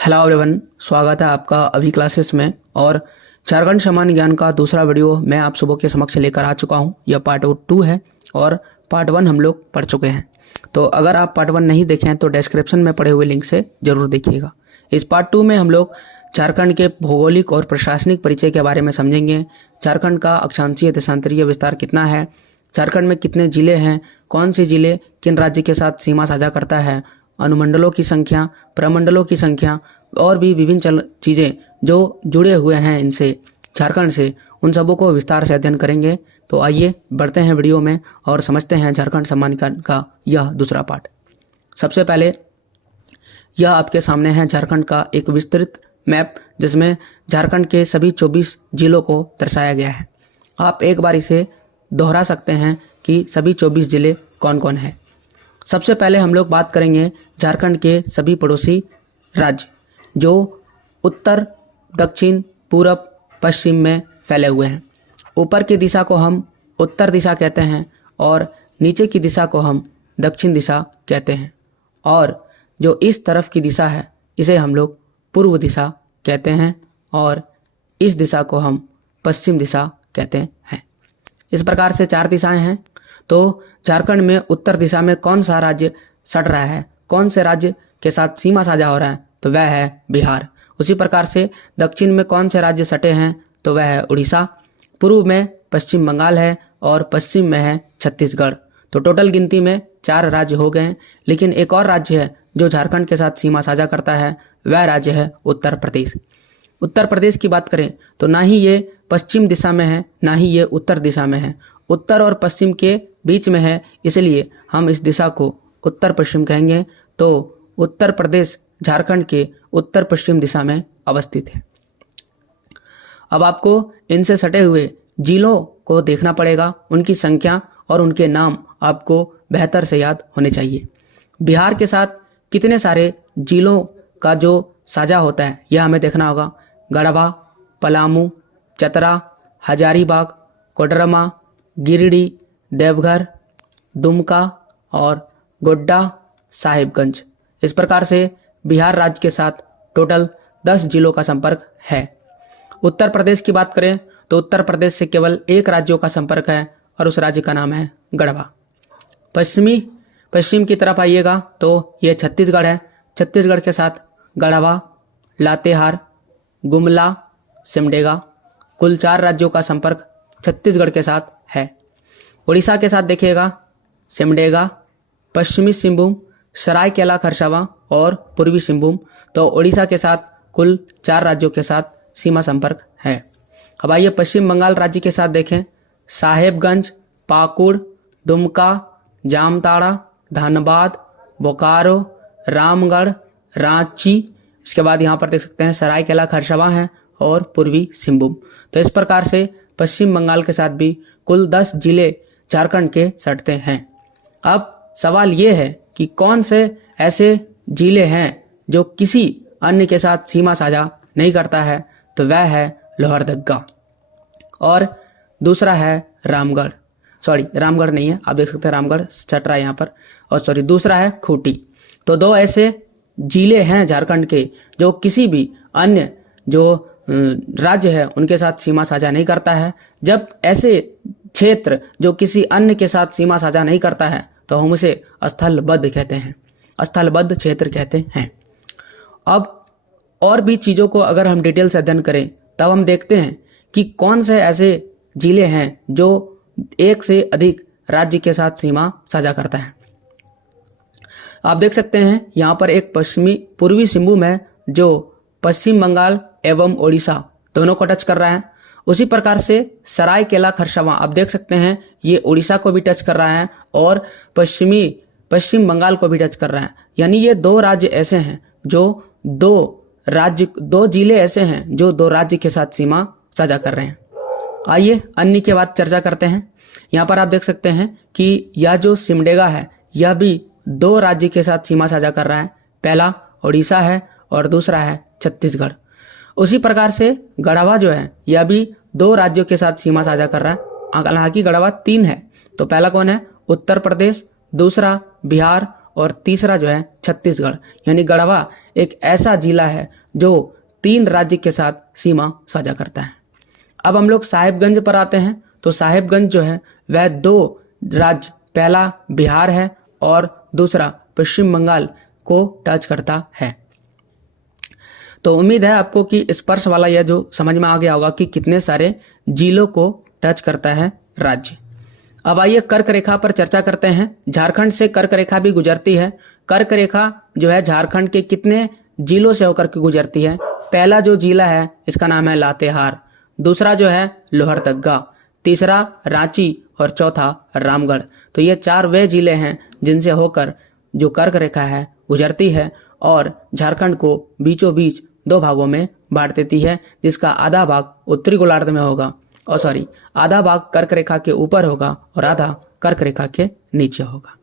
Hello everyone, स्वागत है आपका अभी क्लासेस में। और झारखंड सामान्य ज्ञान का दूसरा वीडियो मैं आप सबों के समक्ष लेकर आ चुका हूं। यह पार्ट 2 है और पार्ट 1 हम लोग पढ़ चुके हैं। तो अगर आप पार्ट 1 नहीं देखे हैं तो डिस्क्रिप्शन में पड़े हुए लिंक से जरूर देखिएगा। इस पार्ट 2 में हम लोग झारखंड के भौगोलिक और प्रशासनिक परिचय के बारे में समझेंगे। झारखंड का अक्षांशीय देशांतरीय विस्तार कितना है, झारखंड में कितने जिले हैं, कौन से जिले किन राज्य के साथ सीमा साझा करता है, अनुमंडलों की संख्या, प्रमंडलों की संख्या और भी विभिन्न चीज़ें जो जुड़े हुए हैं इनसे झारखंड से, उन सबों को विस्तार से अध्ययन करेंगे। तो आइए बढ़ते हैं वीडियो में और समझते हैं झारखंड सामान्य ज्ञान का यह दूसरा पार्ट। सबसे पहले यह आपके सामने है झारखंड का एक विस्तृत मैप, जिसमें झारखंड के सभी 24 जिलों को दर्शाया गया है। आप एक बार इसे दोहरा सकते हैं कि सभी 24 जिले कौन कौन हैं। सबसे पहले हम लोग बात करेंगे झारखंड के सभी पड़ोसी राज्य जो उत्तर, दक्षिण, पूरब, पश्चिम में फैले हुए हैं। ऊपर की दिशा को हम उत्तर दिशा कहते हैं और नीचे की दिशा को हम दक्षिण दिशा कहते हैं, और जो इस तरफ की दिशा है इसे हम लोग पूर्व दिशा कहते हैं और इस दिशा को हम पश्चिम दिशा कहते हैं। इस प्रकार से 4 दिशाएं हैं। तो झारखंड में उत्तर दिशा में कौन सा राज्य सट रहा है, कौन से राज्य के साथ सीमा साझा हो रहा है, तो वह है बिहार। उसी प्रकार से दक्षिण में कौन से राज्य सटे हैं, तो वह है उड़ीसा। पूर्व में पश्चिम बंगाल है और पश्चिम में है छत्तीसगढ़। तो टोटल गिनती में 4 राज्य हो गए हैं। लेकिन एक और राज्य है जो झारखंड के साथ सीमा साझा करता है, वह राज्य है उत्तर प्रदेश। उत्तर प्रदेश की बात करें तो ना ही ये पश्चिम दिशा में है, ना ही ये उत्तर दिशा में है, उत्तर और पश्चिम के बीच में है, इसलिए हम इस दिशा को उत्तर पश्चिम कहेंगे। तो उत्तर प्रदेश झारखंड के उत्तर पश्चिम दिशा में अवस्थित है। अब आपको इनसे सटे हुए जिलों को देखना पड़ेगा, उनकी संख्या और उनके नाम आपको बेहतर से याद होने चाहिए। बिहार के साथ कितने सारे जिलों का जो साझा होता है यह हमें देखना होगा। गढ़वा, पलामू, चतरा, हजारीबाग, कोडरमा, गिरिडीह, देवघर, दुमका और गोड्डा, साहिबगंज। इस प्रकार से बिहार राज्य के साथ टोटल 10 जिलों का संपर्क है। उत्तर प्रदेश की बात करें तो उत्तर प्रदेश से केवल एक राज्यों का संपर्क है और उस राज्य का नाम है गढ़वा। पश्चिम की तरफ आइएगा तो यह छत्तीसगढ़ है। छत्तीसगढ़ के साथ गढ़वा, लातेहार, गुमला, सिमडेगा, कुल 4 राज्यों का संपर्क छत्तीसगढ़ के साथ है। उड़ीसा के साथ देखिएगा सिमडेगा, पश्चिमी सिंहभूम, सरायकेला खरसावां और पूर्वी सिंहभूम। तो उड़ीसा के साथ कुल 4 राज्यों के साथ सीमा संपर्क है। अब आइए पश्चिम बंगाल राज्य के साथ देखें। साहेबगंज, पाकुड़, दुमका, जामताड़ा, धनबाद, बोकारो, रामगढ़, रांची। इसके बाद यहाँ पर देख सकते हैं सरायकेला खरसावां है और पूर्वी सिंहभूम। तो इस प्रकार से पश्चिम बंगाल के साथ भी कुल 10 जिले झारखंड के सटते हैं। अब सवाल ये है कि कौन से ऐसे जिले हैं जो किसी अन्य के साथ सीमा साझा नहीं करता है, तो वह है लोहरदगा और दूसरा है रामगढ़। रामगढ़ नहीं है, आप देख सकते हैं रामगढ़ सट रहा है यहाँ पर, और दूसरा है खूंटी। तो 2 ऐसे जिले हैं झारखंड के जो किसी भी अन्य जो राज्य है उनके साथ सीमा साझा नहीं करता है। जब ऐसे क्षेत्र जो किसी अन्य के साथ सीमा साझा नहीं करता है तो हम उसे स्थलबद्ध कहते हैं, स्थलबद्ध क्षेत्र कहते हैं। अब और भी चीज़ों को अगर हम डिटेल से अध्ययन करें तब हम देखते हैं कि कौन से ऐसे जिले हैं जो एक से अधिक राज्य के साथ सीमा साझा करता है। आप देख सकते हैं यहाँ पर एक पूर्वी सिंहभूम है जो पश्चिम बंगाल एवं ओडिशा दोनों को टच कर रहा है। उसी प्रकार से सरायकेला खरसावां आप देख सकते हैं ये उड़ीसा को भी टच कर रहा है और पश्चिम बंगाल को भी टच कर रहा है। यानी ये 2 राज्य ऐसे हैं जो 2 जिले ऐसे हैं जो 2 राज्य के साथ सीमा साझा कर रहे हैं। आइए अन्य के बाद चर्चा करते हैं। यहाँ पर आप देख सकते हैं कि यह जो सिमडेगा है यह भी 2 राज्य के साथ सीमा साझा कर रहा है। पहला उड़ीसा है और दूसरा है छत्तीसगढ़। उसी प्रकार से गढ़वा जो है यह भी 2 राज्यों के साथ सीमा साझा कर रहा है। हालांकि गढ़वा 3 है। तो पहला कौन है? उत्तर प्रदेश, दूसरा बिहार और तीसरा जो है छत्तीसगढ़। यानी गढ़वा एक ऐसा जिला है जो 3 राज्य के साथ सीमा साझा करता है। अब हम लोग साहिबगंज पर आते हैं। तो साहिबगंज जो है वह 2 राज्य, पहला बिहार है और दूसरा पश्चिम बंगाल को टच करता है। तो उम्मीद है आपको कि स्पर्श वाला यह जो समझ में आ गया होगा कि कितने सारे जिलों को टच करता है राज्य। अब आइए कर्क रेखा पर चर्चा करते हैं। झारखंड से कर्क रेखा भी गुजरती है। कर्क रेखा जो है झारखंड के कितने जिलों से होकर के गुजरती है? पहला जो जिला है इसका नाम है लातेहार, दूसरा जो है लोहरदग्गा, तीसरा रांची और चौथा रामगढ़। तो ये 4 वे जिले हैं जिनसे होकर जो कर्क रेखा है गुजरती है और झारखंड को बीचों बीच 2 भागों में बांट देती है, जिसका आधा भाग उत्तरी गोलार्ध में होगा और आधा भाग कर्क रेखा के ऊपर होगा और आधा कर्क रेखा के नीचे होगा।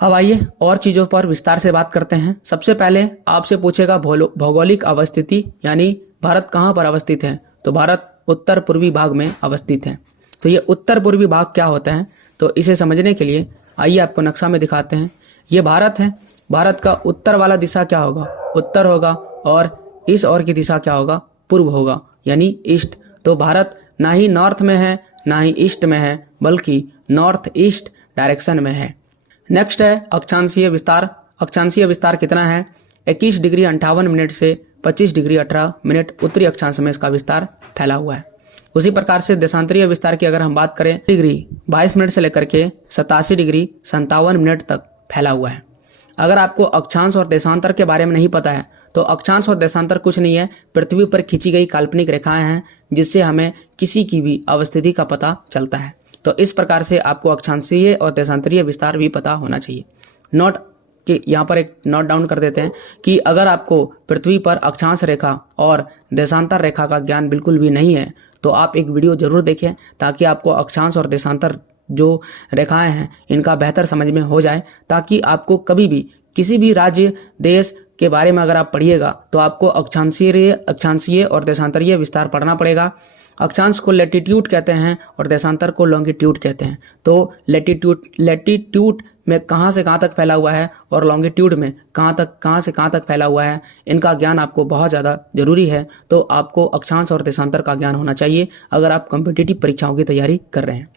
अब आइए और चीज़ों पर विस्तार से बात करते हैं। सबसे पहले आपसे पूछेगा भौगोलिक अवस्थिति, यानी भारत कहाँ पर अवस्थित है? तो भारत उत्तर पूर्वी भाग में अवस्थित है। तो ये उत्तर पूर्वी भाग क्या होता है? तो इसे समझने के लिए आइए आपको नक्शा में दिखाते हैं। ये भारत है। भारत का उत्तर वाला दिशा क्या होगा? उत्तर होगा और इस ओर की दिशा क्या होगा? पूर्व होगा, यानी ईस्ट। तो भारत ना ही नॉर्थ में है ना ही ईस्ट में है, बल्कि नॉर्थ ईस्ट डायरेक्शन में है। नेक्स्ट है अक्षांशीय विस्तार। अक्षांशीय विस्तार कितना है? 21 डिग्री 58 मिनट से 25 डिग्री 18 मिनट उत्तरी अक्षांश में इसका विस्तार फैला हुआ है। उसी प्रकार से देशांतरीय विस्तार की अगर हम बात करें, डिग्री 22 मिनट से लेकर के 87 डिग्री 57 मिनट तक फैला हुआ है। अगर आपको अक्षांश और देशांतर के बारे में नहीं पता है तो अक्षांश और देशांतर कुछ नहीं है, पृथ्वी पर खींची गई काल्पनिक रेखाएं हैं जिससे हमें किसी की भी अवस्थिति का पता चलता है। तो इस प्रकार से आपको अक्षांशीय और देशांतरीय विस्तार भी पता होना चाहिए। नोट कि यहाँ पर एक नोट डाउन कर देते हैं कि अगर आपको पृथ्वी पर अक्षांश रेखा और देशांतर रेखा का ज्ञान बिल्कुल भी नहीं है तो आप एक वीडियो जरूर देखें, ताकि आपको अक्षांश और देशांतर जो रेखाएं हैं इनका बेहतर समझ में हो जाए, ताकि आपको कभी भी किसी भी राज्य देश के बारे में अगर आप पढ़िएगा तो आपको अक्षांशीय और देशांतरीय विस्तार पढ़ना पड़ेगा। अक्षांश को लैटिट्यूड कहते हैं और देशांतर को लॉन्गिट्यूड कहते हैं। तो लैटिट्यूड में कहाँ से कहाँ तक फैला हुआ है और लॉन्गिट्यूड में कहाँ से कहाँ तक फैला हुआ है, इनका ज्ञान आपको बहुत ज़्यादा जरूरी है। तो आपको अक्षांश और देशांतर का ज्ञान होना चाहिए अगर आप कॉम्पिटिटिव परीक्षाओं की तैयारी कर रहे हैं।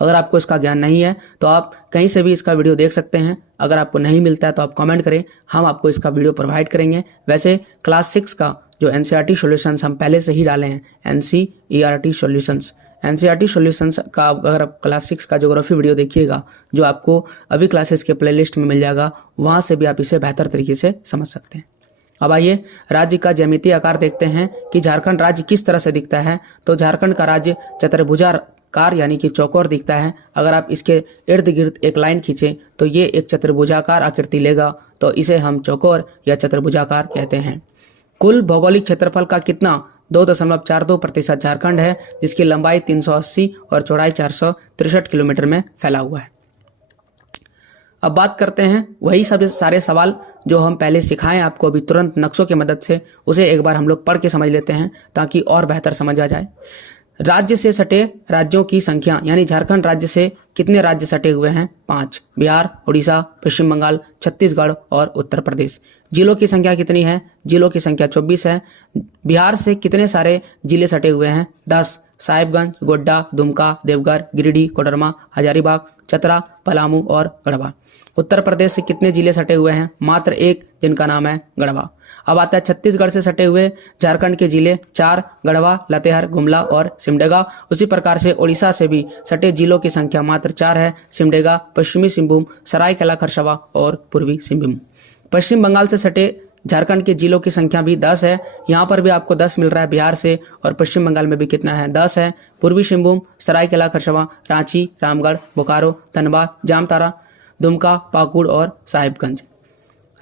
अगर आपको इसका ज्ञान नहीं है तो आप कहीं से भी इसका वीडियो देख सकते हैं। अगर आपको नहीं मिलता है तो आप कमेंट करें, हम आपको इसका वीडियो प्रोवाइड करेंगे। वैसे क्लास 6 का जो एनसीईआरटी सॉल्यूशंस हम पहले से ही डाले हैं, एनसीईआरटी सॉल्यूशंस का अगर आप क्लास 6 का ज्योग्राफी वीडियो देखिएगा जो आपको अभी क्लासेस के प्लेलिस्ट में मिल जाएगा, वहाँ से भी आप इसे बेहतर तरीके से समझ सकते हैं। अब आइए राज्य का ज्यामितीय आकार देखते हैं कि झारखंड राज्य किस तरह से दिखता है। तो झारखंड का राज्य चतुर्भुजाकार यानी कि चौकोर दिखता है। अगर आप इसके इर्द गिर्द एक लाइन खींचें तो ये एक चतुर्भुजाकार आकृति लेगा, तो इसे हम चौकोर या चतुर्भुजाकार कहते हैं। कुल भौगोलिक क्षेत्रफल का कितना? 2.42% झारखंड है, जिसकी लंबाई 380 और चौड़ाई 463 किलोमीटर में फैला हुआ है। अब बात करते हैं वही सब सारे सवाल जो हम पहले सिखाएं आपको अभी तुरंत नक्शों की मदद से, उसे एक बार हम लोग पढ़ के समझ लेते हैं ताकि और बेहतर समझ आ जाए। राज्य से सटे राज्यों की संख्या, यानी झारखंड राज्य से कितने राज्य सटे हुए हैं? 5, बिहार, उड़ीसा, पश्चिम बंगाल, छत्तीसगढ़ और उत्तर प्रदेश। जिलों की संख्या कितनी है? जिलों की संख्या 24 है। बिहार से कितने सारे जिले सटे हुए हैं? 10, साहिबगंज, गोड्डा, दुमका, देवघर, गिरिडीह, कोडरमा, हजारीबाग, चतरा, पलामू और गढ़वा। उत्तर प्रदेश से कितने जिले सटे हुए हैं? मात्र 1, जिनका नाम है गढ़वा। अब आता है छत्तीसगढ़ से सटे हुए झारखंड के जिले 4, गढ़वा, लातेहार, गुमला और सिमडेगा। उसी प्रकार से उड़ीसा से भी सटे जिलों की संख्या मात्र 4 है, सिमडेगा, पश्चिमी सिंहभूम, सरायकेला खरसावां और पूर्वी सिंहभूम। पश्चिम बंगाल से सटे झारखंड के जिलों की संख्या भी 10 है। यहाँ पर भी आपको 10 मिल रहा है बिहार से, और पश्चिम बंगाल में भी कितना है? 10 है। पूर्वी सिंहभूम, सरायकेला खरसावां, रांची, रामगढ़, बोकारो, धनबाद, जामताड़ा, दुमका, पाकुड़ और साहिबगंज।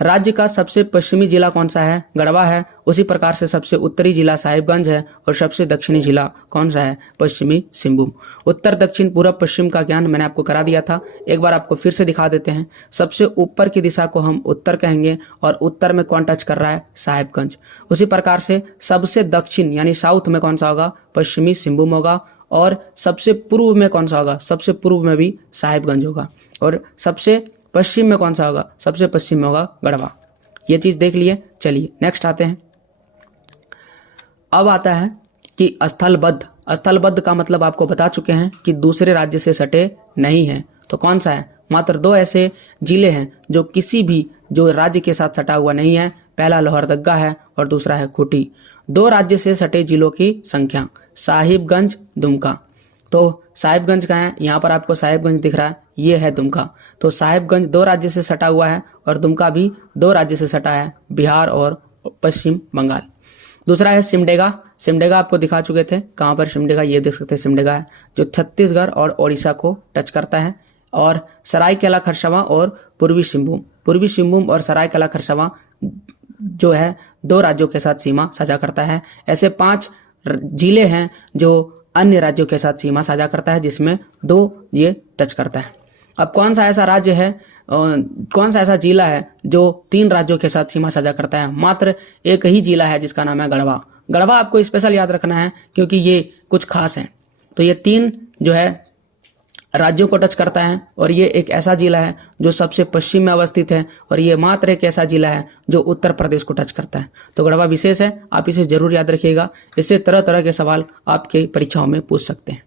राज्य का सबसे पश्चिमी जिला कौन सा है? गढ़वा है। उसी प्रकार से सबसे उत्तरी जिला साहिबगंज है और सबसे दक्षिणी जिला कौन सा है? पश्चिमी सिंहभूम। उत्तर, दक्षिण, पूर्व, पश्चिम का ज्ञान मैंने आपको करा दिया था, एक बार आपको फिर से दिखा देते हैं। सबसे ऊपर की दिशा को हम उत्तर कहेंगे और उत्तर में कौन टच कर रहा है? साहिबगंज। उसी प्रकार से सबसे दक्षिण यानी साउथ में कौन सा होगा? पश्चिमी सिंहभूम होगा। और सबसे पूर्व में कौन सा होगा? सबसे पूर्व में भी साहिबगंज होगा। और सबसे पश्चिम में कौन सा होगा, सबसे पश्चिम में होगा गढ़वा। ये चीज़ देख लिए। चलिए नेक्स्ट आते हैं। अब आता है कि स्थलबद्ध। स्थलबद्ध का मतलब आपको बता चुके हैं कि दूसरे राज्य से सटे नहीं हैं। तो कौन सा है, मात्र दो ऐसे जिले हैं जो किसी भी जो राज्य के साथ सटा हुआ नहीं है। पहला लोहरदग्गा है और दूसरा है खूंटी। दो राज्य से सटे जिलों की संख्या, साहिबगंज, दुमका। तो साहिबगंज का है, यहाँ पर आपको साहिबगंज दिख रहा है, ये है दुमका। तो साहिबगंज दो राज्य से सटा हुआ है और दुमका भी दो राज्य से सटा है, बिहार और पश्चिम बंगाल। दूसरा है सिमडेगा। सिमडेगा आपको दिखा चुके थे, कहाँ पर सिमडेगा, ये देख सकते हैं सिमडेगा है, जो छत्तीसगढ़ और ओडिशा को टच करता है। और सरायकेला खरसावां और पूर्वी सिंहभूम और सरायकेला खरसावां जो है दो राज्यों के साथ सीमा साझा करता है। ऐसे 5 जिले हैं जो अन्य राज्यों के साथ सीमा साझा करता है, जिसमें 2 ये टच करता है। अब कौन सा ऐसा राज्य है, कौन सा ऐसा जिला है जो 3 राज्यों के साथ सीमा साझा करता है? मात्र एक ही जिला है जिसका नाम है गढ़वा। गढ़वा आपको स्पेशल याद रखना है क्योंकि ये कुछ खास है। तो ये 3 जो है राज्यों को टच करता है और ये एक ऐसा जिला है जो सबसे पश्चिम में अवस्थित है और ये मात्र एक ऐसा जिला है जो उत्तर प्रदेश को टच करता है। तो गढ़वा विशेष है, आप इसे जरूर याद रखिएगा। इससे तरह तरह के सवाल आपके परीक्षाओं में पूछ सकते हैं।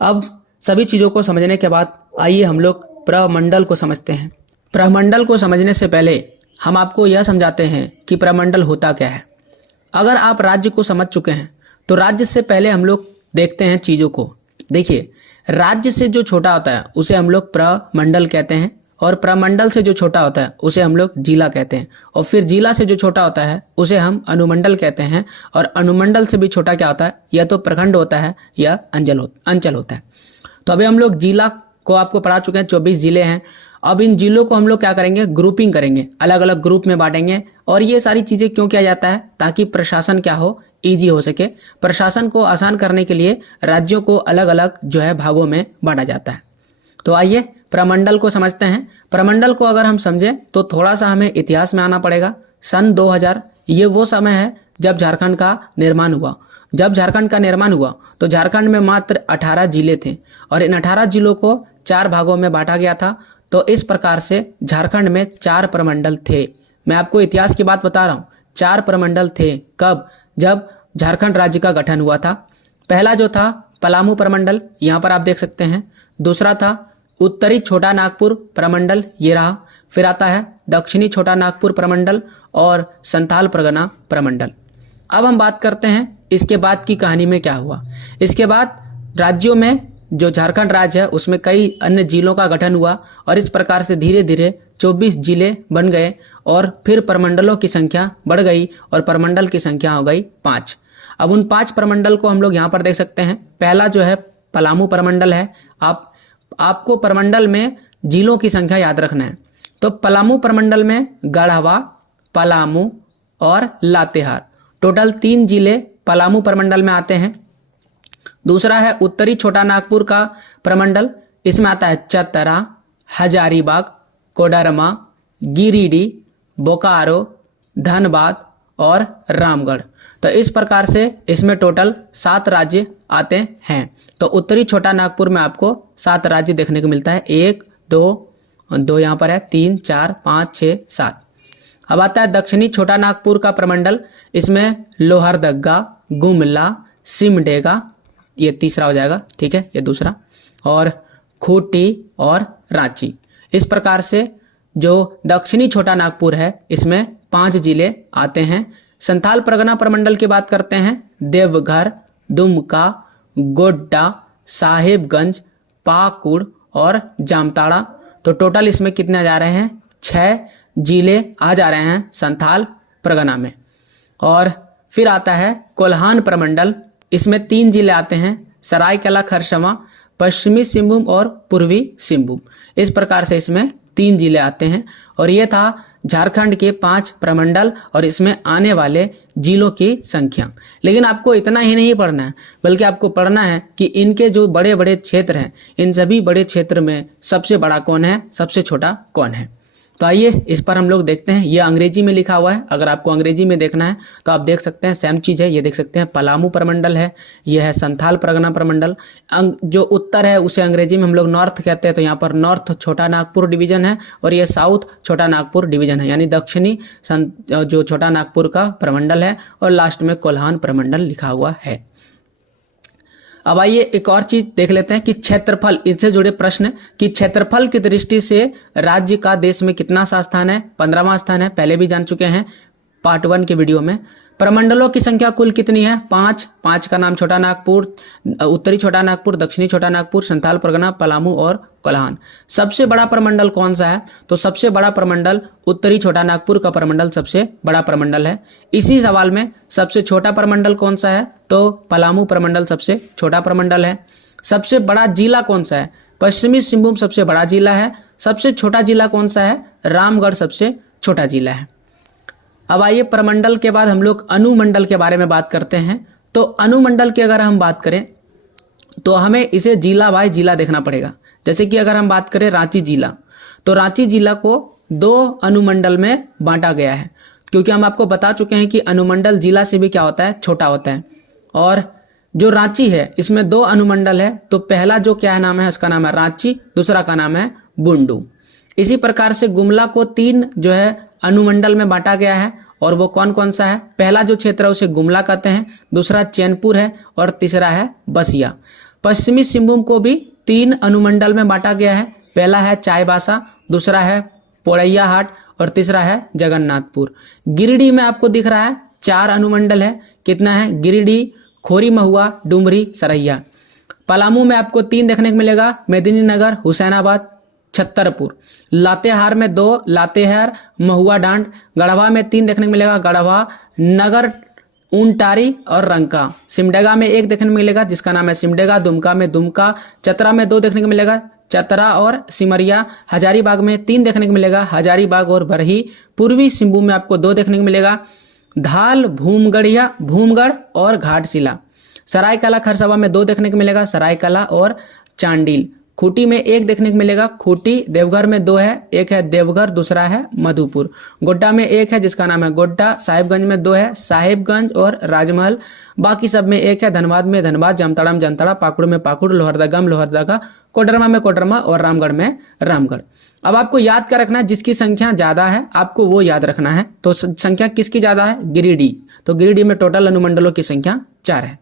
अब सभी चीज़ों को समझने के बाद आइए हम लोग प्रमंडल को समझते हैं। प्रमंडल को समझने से पहले हम आपको यह समझाते हैं कि प्रमंडल होता क्या है। अगर आप राज्य को समझ चुके हैं तो राज्य से पहले हम लोग देखते हैं चीज़ों को। देखिए, राज्य से जो छोटा होता है उसे हम लोग प्रमंडल कहते हैं और प्रमंडल से जो छोटा होता है उसे हम लोग जिला कहते हैं और फिर जिला से जो छोटा होता है उसे हम अनुमंडल कहते हैं और अनुमंडल से भी छोटा क्या होता है, या तो प्रखंड होता है या अंचल होता है। तो अभी हम लोग जिला को आपको पढ़ा चुके हैं, 24 जिले हैं। अब इन जिलों को हम लोग क्या करेंगे, ग्रुपिंग करेंगे, अलग अलग ग्रुप में बांटेंगे। और ये सारी चीज़ें क्यों किया जाता है, ताकि प्रशासन क्या हो, ईजी हो सके। प्रशासन को आसान करने के लिए राज्यों को अलग अलग जो है भागों में बांटा जाता है। तो आइए प्रमंडल को समझते हैं। प्रमंडल को अगर हम समझें तो थोड़ा सा हमें इतिहास में आना पड़ेगा। सन 2000 ये वो समय है जब झारखंड का निर्माण हुआ। जब झारखंड का निर्माण हुआ तो झारखंड में मात्र 18 जिले थे और इन 18 जिलों को 4 भागों में बांटा गया था। तो इस प्रकार से झारखंड में 4 प्रमंडल थे। मैं आपको इतिहास की बात बता रहा हूँ, 4 प्रमंडल थे। कब? जब झारखंड राज्य का गठन हुआ था। पहला जो था पलामू प्रमंडल, यहाँ पर आप देख सकते हैं। दूसरा था उत्तरी छोटा नागपुर प्रमंडल, ये रहा। फिर आता है दक्षिणी छोटा नागपुर प्रमंडल और संथाल परगना प्रमंडल। अब हम बात करते हैं इसके बाद की कहानी में क्या हुआ। इसके बाद राज्यों में जो झारखंड राज्य है उसमें कई अन्य जिलों का गठन हुआ और इस प्रकार से धीरे धीरे 24 जिले बन गए और फिर प्रमंडलों की संख्या बढ़ गई और प्रमंडल की संख्या हो गई 5। अब उन 5 प्रमंडल को हम लोग यहाँ पर देख सकते हैं। पहला जो है पलामू प्रमंडल है। आपको प्रमंडल में जिलों की संख्या याद रखना है। तो पलामू प्रमंडल में गढ़वा, पलामू और लातेहार, टोटल 3 जिले पलामू प्रमंडल में आते हैं। दूसरा है उत्तरी छोटा नागपुर का प्रमंडल, इसमें आता है चतरा, हजारीबाग, कोडरमा, गिरिडीह, बोकारो, धनबाद और रामगढ़। तो इस प्रकार से इसमें टोटल 7 राज्य आते हैं। तो उत्तरी छोटा नागपुर में आपको 7 राज्य देखने को मिलता है। 1 2 यहाँ पर है, 3 4 5 6 7। अब आता है दक्षिणी छोटा नागपुर का प्रमंडल, इसमें लोहरदग्गा, गुमला, सिमडेगा, ये तीसरा हो जाएगा, ठीक है, ये दूसरा, और खूंटी और रांची। इस प्रकार से जो दक्षिणी छोटा नागपुर है इसमें 5 जिले आते हैं। संथाल परगना प्रमंडल की बात करते हैं। देवघर, दुमका, गोड्डा, साहिबगंज, पाकुड़ और जामताड़ा। तो टोटल इसमें कितने आ जा रहे हैं, 6 जिले आ जा रहे हैं संथाल परगना में। और फिर आता है कोल्हान प्रमंडल, इसमें 3 जिले आते हैं, सरायकेला खरसावां, पश्चिमी सिंहभूम और पूर्वी सिंहभूम। इस प्रकार से इसमें 3 जिले आते हैं और ये था झारखंड के 5 प्रमंडल और इसमें आने वाले जिलों की संख्या। लेकिन आपको इतना ही नहीं पढ़ना है, बल्कि आपको पढ़ना है कि इनके जो बड़े बड़े क्षेत्र हैं, इन सभी बड़े क्षेत्र में सबसे बड़ा कौन है, सबसे छोटा कौन है। तो आइए इस पर हम लोग देखते हैं। ये अंग्रेजी में लिखा हुआ है, अगर आपको अंग्रेजी में देखना है तो आप देख सकते हैं, सेम चीज़ है। ये देख सकते हैं पलामू प्रमंडल है, ये है संथाल परगना प्रमंडल। जो उत्तर है उसे अंग्रेजी में हम लोग नॉर्थ कहते हैं, तो यहाँ पर नॉर्थ छोटा नागपुर डिवीजन है और ये साउथ छोटा नागपुर डिवीजन है, यानी दक्षिणी जो छोटा नागपुर का प्रमंडल है, और लास्ट में कोल्हान प्रमंडल लिखा हुआ है। अब आइए एक और चीज देख लेते हैं कि क्षेत्रफल, इनसे जुड़े प्रश्न कि क्षेत्रफल की दृष्टि से राज्य का देश में कितना सा स्थान है? 15वां स्थान है, पहले भी जान चुके हैं पार्ट 1 के वीडियो में। प्रमंडलों की संख्या कुल कितनी है? 5 का नाम छोटा नागपुर, उत्तरी छोटा नागपुर, दक्षिणी छोटा नागपुर, संथाल परगना, पलामू और कोल्हान। सबसे बड़ा प्रमंडल कौन सा है? तो सबसे बड़ा प्रमंडल उत्तरी छोटा नागपुर का प्रमंडल सबसे बड़ा प्रमंडल है। इसी सवाल में सबसे छोटा प्रमंडल कौन सा है? तो पलामू प्रमंडल सबसे छोटा प्रमंडल है। सबसे बड़ा जिला कौन सा है? पश्चिमी सिंहभूम सबसे बड़ा जिला है। सबसे छोटा जिला कौन सा है? रामगढ़ सबसे छोटा जिला है। अब आइए प्रमंडल के बाद हम लोग अनुमंडल के बारे में बात करते हैं। तो अनुमंडल की अगर हम बात करें तो हमें इसे जिला बाय जिला देखना पड़ेगा। जैसे कि अगर हम बात करें रांची जिला, तो रांची जिला को 2 अनुमंडल में बांटा गया है, क्योंकि हम आपको बता चुके हैं कि अनुमंडल जिला से भी क्या होता है? छोटा होता है। और जो रांची है इसमें 2 अनुमंडल है, तो पहला जो क्या है नाम है, उसका नाम है रांची, दूसरा का नाम है बुंडू। इसी प्रकार से गुमला को 3 जो है अनुमंडल में बांटा गया है, और वो कौन कौन सा है? पहला जो क्षेत्र है उसे गुमला कहते हैं, दूसरा चैनपुर है और तीसरा है बसिया। पश्चिमी सिंहभूम को भी 3 अनुमंडल में बांटा गया है, पहला है चाईबासा, दूसरा है पोड़ैया हाट और तीसरा है जगन्नाथपुर। गिरिडीह में आपको दिख रहा है 4 अनुमंडल है, कितना है? गिरिडीह, खोरी महुआ, डुमरी, सरैया। पलामू में आपको 3 देखने को मिलेगा, मेदिनीनगर, हुसैनाबाद, छतरपुर। लातेहार में 2, लातेहार, महुआ डांड। गढ़वा में 3 देखने को मिलेगा, गढ़वा, नगर, ऊंटारी और रंका। सिमडेगा में 1 देखने को मिलेगा जिसका नाम है सिमडेगा। दुमका में दुमका। चतरा में 2 देखने को मिलेगा, चतरा और सिमरिया। हजारीबाग में 3 देखने को मिलेगा, हजारीबाग और बरही। पूर्वी सिंहभूम में आपको 2 देखने को मिलेगा, धाल, भूमगढ़ और घाटशिला। सरायकला खरसावा में 2 देखने को मिलेगा, सरायकला और चांडिल। खूंटी में 1 देखने को मिलेगा, खूंटी। देवघर में 2 है, एक है देवघर, दूसरा है मधुपुर। गोड्डा में 1 है जिसका नाम है गोड्डा। साहिबगंज में 2 है, साहिबगंज और राजमहल। बाकी सब में 1 है। धनबाद में धनबाद, जामताड़ा में जामताड़ा, पाकुड़ में पाकुड़, लोहरदगा में लोहरदगा, कोडरमा में कोडरमा और रामगढ़ में रामगढ़। अब आपको याद क्या रखना है? जिसकी संख्या ज्यादा है आपको वो याद रखना है। तो संख्या किसकी ज्यादा है? गिरिडीह। तो गिरिडीह में टोटल अनुमंडलों की संख्या 4 है।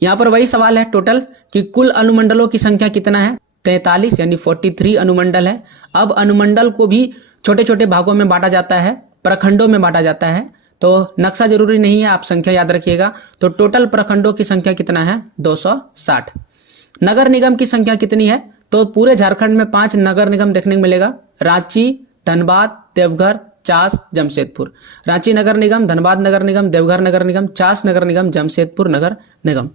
यहाँ पर वही सवाल है टोटल कि कुल अनुमंडलों की संख्या कितना है? 43 यानी 43 अनुमंडल है। अब अनुमंडल को भी छोटे छोटे भागों में बांटा जाता है, प्रखंडों में बांटा जाता है। तो नक्शा जरूरी नहीं है, आप संख्या याद रखिएगा। तो टोटल प्रखंडों की संख्या कितना है? 260। नगर निगम की संख्या कितनी है? तो पूरे झारखंड में 5 नगर निगम देखने को मिलेगा, रांची, धनबाद, देवघर, चास, जमशेदपुर। रांची नगर निगम, धनबाद नगर निगम, देवघर नगर निगम, चास नगर निगम, जमशेदपुर नगर निगम।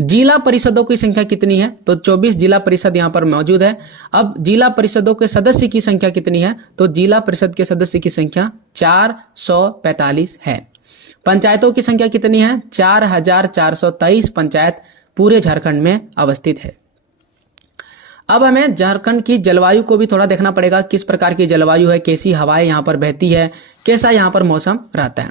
जिला परिषदों की संख्या कितनी है? तो 24 जिला परिषद यहाँ पर मौजूद है। अब जिला परिषदों के सदस्य की संख्या कितनी है? तो जिला परिषद के सदस्य की संख्या 445 है। पंचायतों की संख्या कितनी है? 4423 पंचायत पूरे झारखंड में अवस्थित है। अब हमें झारखंड की जलवायु को भी थोड़ा देखना पड़ेगा, किस प्रकार की जलवायु है, कैसी हवाएं यहाँ पर बहती है, कैसा यहाँ पर मौसम रहता है।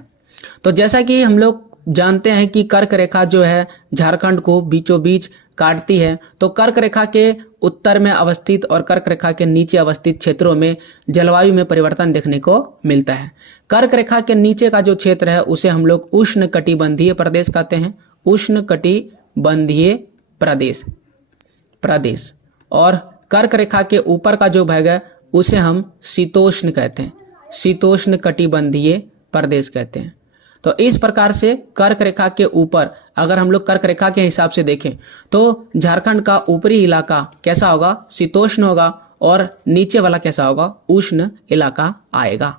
तो जैसा कि हम लोग जानते हैं कि कर्क रेखा जो है झारखंड को बीचों बीच काटती है, तो कर्क रेखा के उत्तर में अवस्थित और कर्क रेखा के नीचे अवस्थित क्षेत्रों में जलवायु में परिवर्तन देखने को मिलता है। कर्क रेखा के नीचे का जो क्षेत्र है उसे हम लोग उष्णकटिबंधीय प्रदेश कहते हैं, उष्णकटिबंधीय प्रदेश। और कर्क रेखा के ऊपर का जो भाग है उसे हम शीतोष्ण कहते हैं, शीतोष्ण कटिबंधीय प्रदेश कहते हैं। तो इस प्रकार से कर्क रेखा के ऊपर अगर हम लोग कर्क रेखा के हिसाब से देखें तो झारखंड का ऊपरी इलाका कैसा होगा? शीतोष्ण होगा, और नीचे वाला कैसा होगा? उष्ण इलाका आएगा।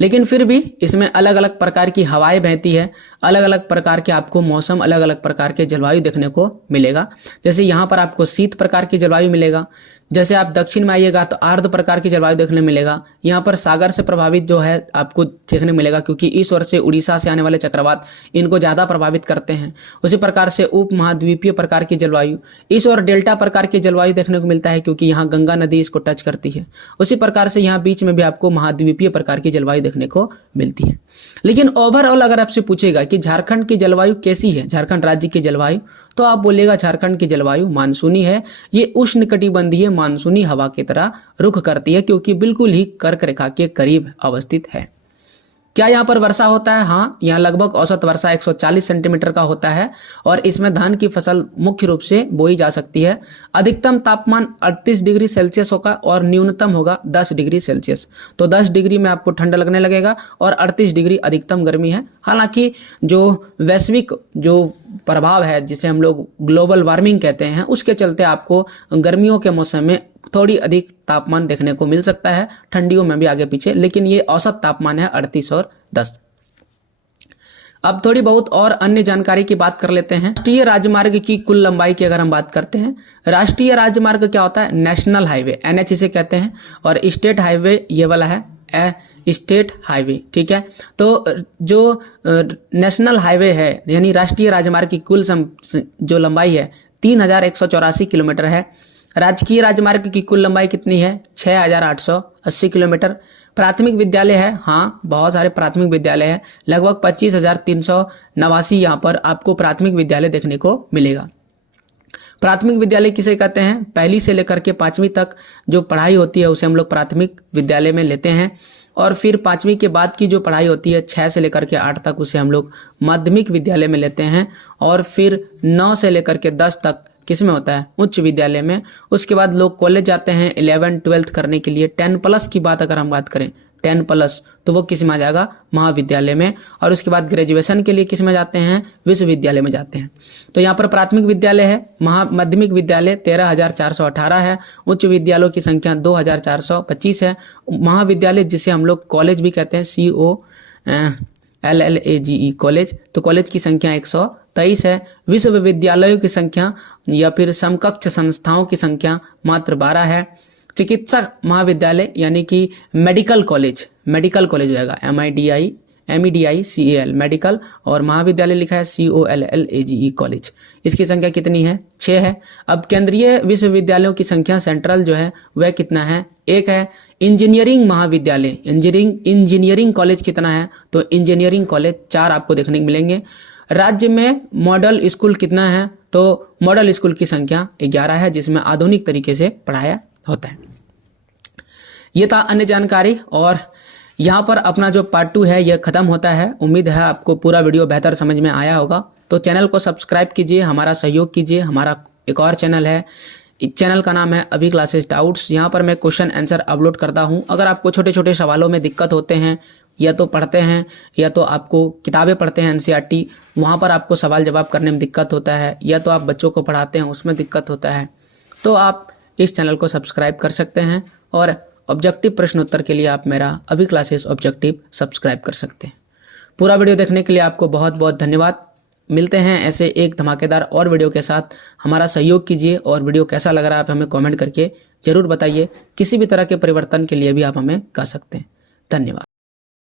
लेकिन फिर भी इसमें अलग अलग प्रकार की हवाएं बहती है, अलग अलग प्रकार के आपको मौसम, अलग अलग प्रकार के जलवायु देखने को मिलेगा। जैसे यहाँ पर आपको शीत प्रकार की जलवायु मिलेगा, जैसे आप दक्षिण में आइएगा तो आर्द्र प्रकार की जलवायु देखने मिलेगा। यहाँ पर सागर से प्रभावित जो है आपको देखने मिलेगा, क्योंकि इस ओर से उड़ीसा से आने वाले चक्रवात इनको ज़्यादा प्रभावित करते हैं। उसी प्रकार से उप महाद्वीपीय प्रकार की जलवायु, इस ओर डेल्टा प्रकार की जलवायु देखने को मिलता है, क्योंकि यहाँ गंगा नदी इसको टच करती है। उसी प्रकार से यहाँ बीच में भी आपको महाद्वीपीय प्रकार की जलवायु देखने को मिलती है। लेकिन ओवरऑल अगर आपसे पूछेगा कि झारखंड की जलवायु कैसी है, झारखंड राज्य की जलवायु, तो आप बोलिएगा झारखंड की जलवायु मानसूनी है। ये उष्णकटिबंधीय मानसूनी हवा की तरह रुख करती है, क्योंकि बिल्कुल ही कर्क रेखा के करीब अवस्थित है। क्या यहाँ पर वर्षा होता है? हाँ, यहाँ लगभग औसत वर्षा 140 सेंटीमीटर का होता है और इसमें धान की फसल मुख्य रूप से बोई जा सकती है। अधिकतम तापमान 38 डिग्री सेल्सियस होगा और न्यूनतम होगा 10 डिग्री सेल्सियस। तो 10 डिग्री में आपको ठंड लगने लगेगा और 38 डिग्री अधिकतम गर्मी है। हालांकि जो वैश्विक जो प्रभाव है, जिसे हम लोग ग्लोबल वार्मिंग कहते हैं, उसके चलते आपको गर्मियों के मौसम में थोड़ी अधिक तापमान देखने को मिल सकता है, ठंडियों में भी आगे पीछे, लेकिन ये औसत तापमान है 38 और 10। अब थोड़ी बहुत और अन्य जानकारी की बात कर लेते हैं। राष्ट्रीय राजमार्ग की कुल लंबाई की अगर हम बात करते हैं, राष्ट्रीय राजमार्ग क्या होता है? नेशनल हाईवे, NH इसे कहते हैं, और स्टेट हाईवे ये वाला है स्टेट हाईवे, ठीक है। तो जो नेशनल हाईवे है यानी राष्ट्रीय राजमार्ग की कुल जो लंबाई है 3184 किलोमीटर है। राजकीय राजमार्ग की कुल लंबाई कितनी है? 6880 किलोमीटर। प्राथमिक विद्यालय है, हाँ बहुत सारे प्राथमिक विद्यालय है, लगभग 25,389 यहाँ पर आपको प्राथमिक विद्यालय देखने को मिलेगा। प्राथमिक विद्यालय किसे कहते हैं? पहली से लेकर के 5वीं तक जो पढ़ाई होती है उसे हम लोग प्राथमिक विद्यालय में लेते हैं, और फिर 5वीं के बाद की जो पढ़ाई होती है 6 से लेकर के 8 तक उसे हम लोग माध्यमिक विद्यालय में लेते हैं, और फिर 9 से लेकर के 10 तक किस में होता है? उच्च विद्यालय में। उसके बाद लोग कॉलेज जाते हैं 11 12 करने के लिए। 10+ की बात अगर हम बात करें 10+ तो वो किस में आ जाएगा? महाविद्यालय में। और उसके बाद ग्रेजुएशन के लिए किस में जाते हैं? विश्वविद्यालय में जाते हैं। तो यहाँ पर प्राथमिक विद्यालय है, माध्यमिक विद्यालय 13,418 है, उच्च विद्यालयों की संख्या 2,425 है, महाविद्यालय जिसे हम लोग कॉलेज भी कहते हैं COLLAGE कॉलेज, तो कॉलेज की संख्या 123 है। विश्वविद्यालयों की संख्या या फिर समकक्ष संस्थाओं की संख्या मात्र 12 है। चिकित्सा महाविद्यालय यानी कि मेडिकल कॉलेज हो जाएगा MEDICAL मेडिकल, और महाविद्यालय लिखा है COLLAGE कॉलेज, इसकी संख्या कितनी है? 6 है। अब केंद्रीय विश्वविद्यालयों की संख्या सेंट्रल जो है वह कितना है? 1 है। इंजीनियरिंग महाविद्यालय इंजीनियरिंग कॉलेज कितना है? तो इंजीनियरिंग कॉलेज 4 आपको देखने को मिलेंगे। राज्य में मॉडल स्कूल कितना है? तो मॉडल स्कूल की संख्या 11 है, जिसमें आधुनिक तरीके से पढ़ाया होता है। ये था अन्य जानकारी, और यहाँ पर अपना जो पार्ट 2 है यह खत्म होता है। उम्मीद है आपको पूरा वीडियो बेहतर समझ में आया होगा। तो चैनल को सब्सक्राइब कीजिए, हमारा सहयोग कीजिए। हमारा एक और चैनल है, चैनल का नाम है अभी क्लासेस डाउट्स। यहाँ पर मैं क्वेश्चन आंसर अपलोड करता हूँ। अगर आपको छोटे छोटे सवालों में दिक्कत होते हैं, या तो पढ़ते हैं या तो आपको किताबें पढ़ते हैं NCERT, वहाँ पर आपको सवाल जवाब करने में दिक्कत होता है, या तो आप बच्चों को पढ़ाते हैं उसमें दिक्कत होता है, तो आप इस चैनल को सब्सक्राइब कर सकते हैं। और ऑब्जेक्टिव प्रश्न उत्तर के लिए आप मेरा अभी क्लासेस ऑब्जेक्टिव सब्सक्राइब कर सकते हैं। पूरा वीडियो देखने के लिए आपको बहुत बहुत धन्यवाद। मिलते हैं ऐसे एक धमाकेदार और वीडियो के साथ। हमारा सहयोग कीजिए, और वीडियो कैसा लग रहा है आप हमें कमेंट करके ज़रूर बताइए। किसी भी तरह के परिवर्तन के लिए भी आप हमें कह सकते हैं। धन्यवाद।